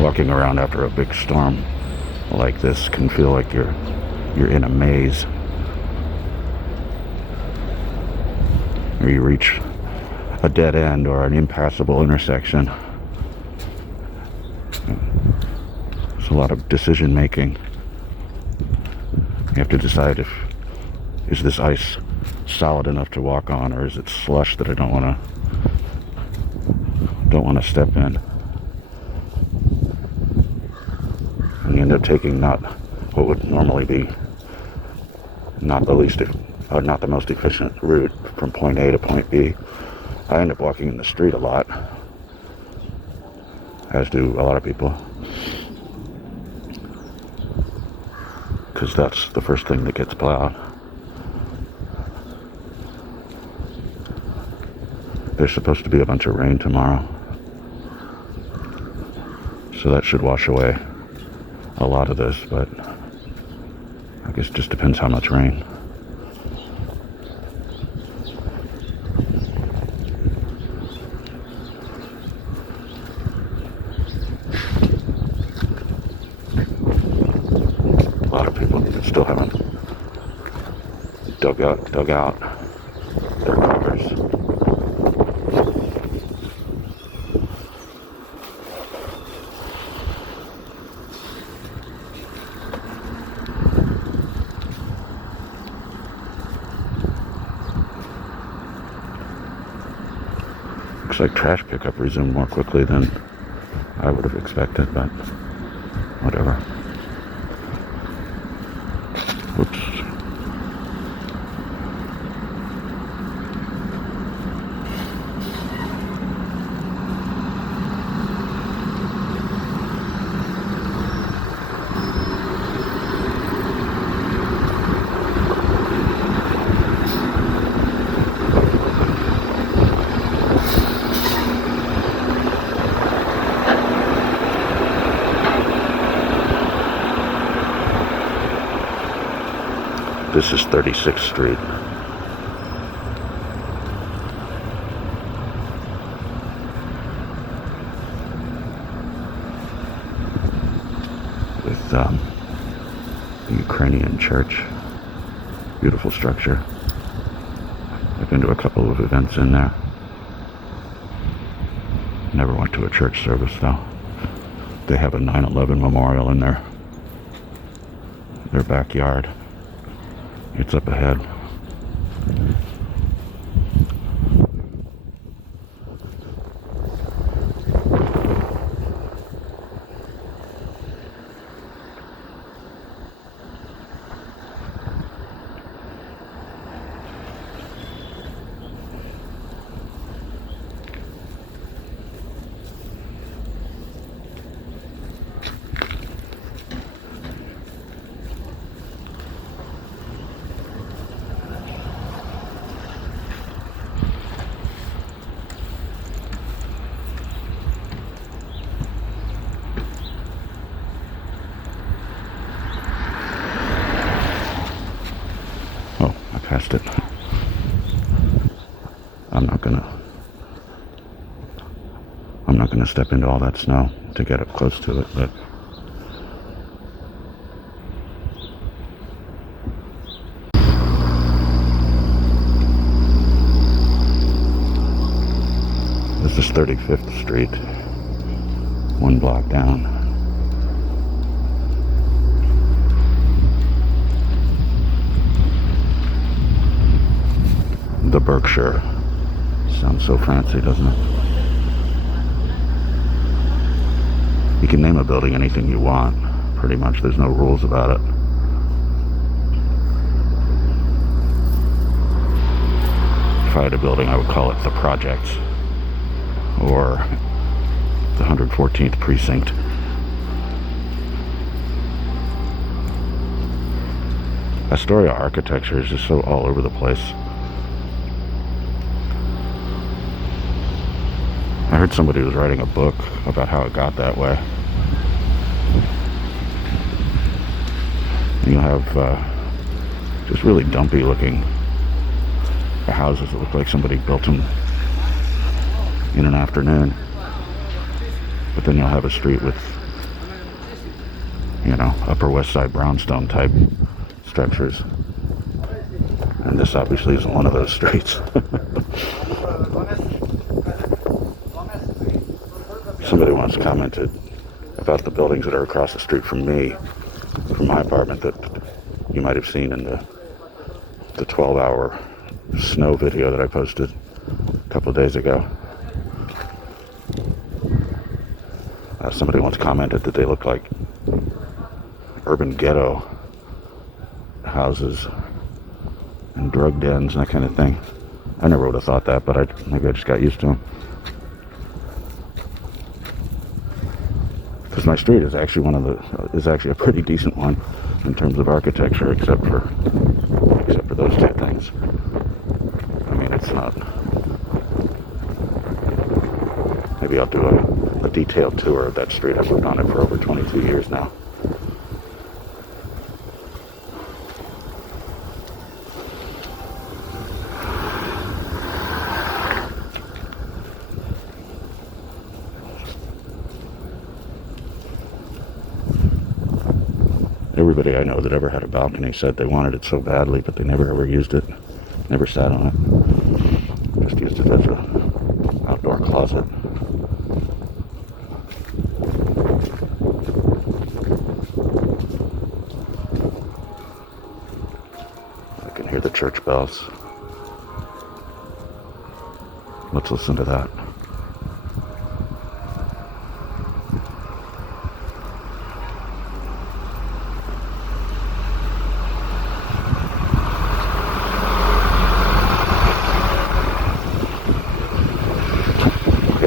Walking around after a big storm like this can feel like you're in a maze. Or you reach a dead end or an impassable intersection. There's a lot of decision making. You have to decide is this ice solid enough to walk on, or is it slush that I don't want to step in. And you end up taking not what would normally be not the most efficient route from point A to point B. I end up walking in the street a lot, as do a lot of people, because that's the first thing that gets plowed. There's supposed to be a bunch of rain tomorrow, so that should wash away a lot of this, but I guess it just depends how much rain. A lot of people still haven't dug out their covers. Looks like trash pickup resumed more quickly than I would have expected, but whatever. Whoops. This is 36th Street. With the Ukrainian Church. Beautiful structure. I've been to a couple of events in there. Never went to a church service though. They have a 9/11 memorial in their backyard. It's up ahead. Oh, I passed it. I'm not gonna step into all that snow to get up close to it, but this is 35th Street, one block down. The Berkshire. Sounds so fancy, doesn't it? You can name a building anything you want, pretty much. There's no rules about it. If I had a building, I would call it the Projects, or the 114th Precinct. Astoria Architecture is just so all over the place. I heard somebody was writing a book about how it got that way. You'll have just really dumpy looking houses that look like somebody built them in an afternoon. But then you'll have a street with Upper West Side brownstone type structures. And this obviously isn't one of those streets. Somebody once commented about the buildings that are across the street from me, from my apartment, that you might have seen in the 12-hour snow video that I posted a couple of days ago. Somebody once commented that they look like urban ghetto houses and drug dens and that kind of thing. I never would have thought that, but maybe I just got used to them. Because my street is actually a pretty decent one in terms of architecture, except for those two things. I mean, it's not. Maybe I'll do a detailed tour of that street. I've lived on it for over 22 years now. Everybody I know that ever had a balcony said they wanted it so badly, but they never ever used it. Never sat on it. Just used it as an outdoor closet. I can hear the church bells. Let's listen to that.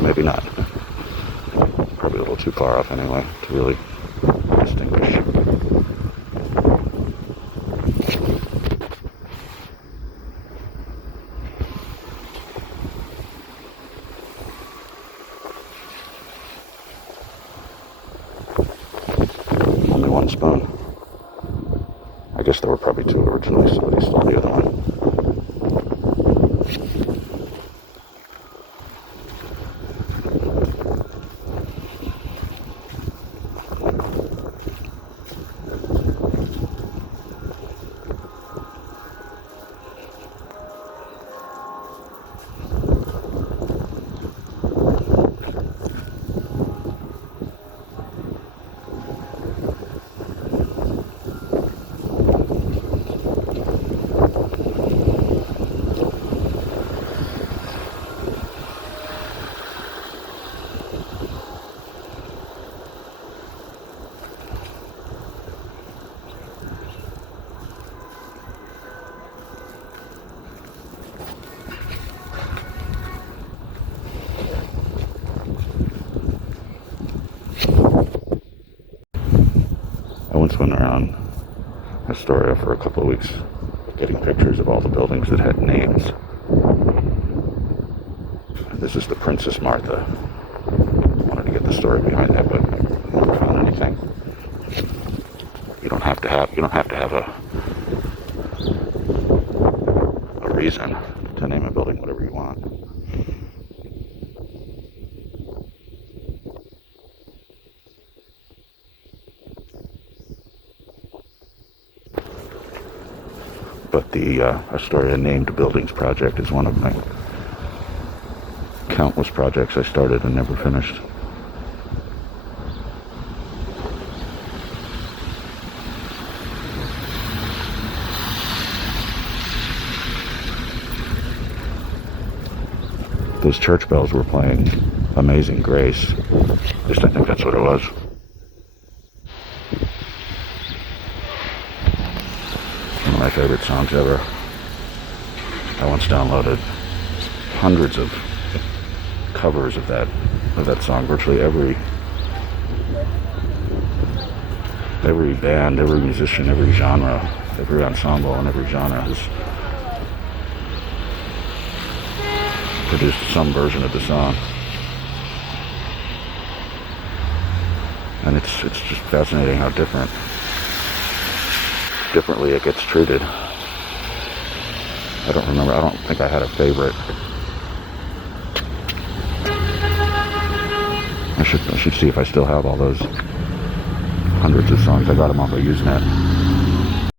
Maybe not. Probably a little too far off anyway to really distinguish. Only one spoon. I guess there were probably two originally. Somebody stole the other one. Went around Astoria for a couple of weeks getting pictures of all the buildings that had names. This is the Princess Martha. Wanted to get the story behind that, but never found anything. You don't have to have a reason to name a building whatever you want. But the Astoria Named Buildings Project is one of my countless projects I started and never finished. Those church bells were playing Amazing Grace. At least I think that's what it was. One of my favorite songs ever. I once downloaded hundreds of covers of that song. Virtually every band, every musician, every genre, every ensemble, and every genre has produced some version of the song. And it's just fascinating how differently it gets treated. I don't think I had a favorite. I should see if I still have all those hundreds of songs. I got them off of Usenet.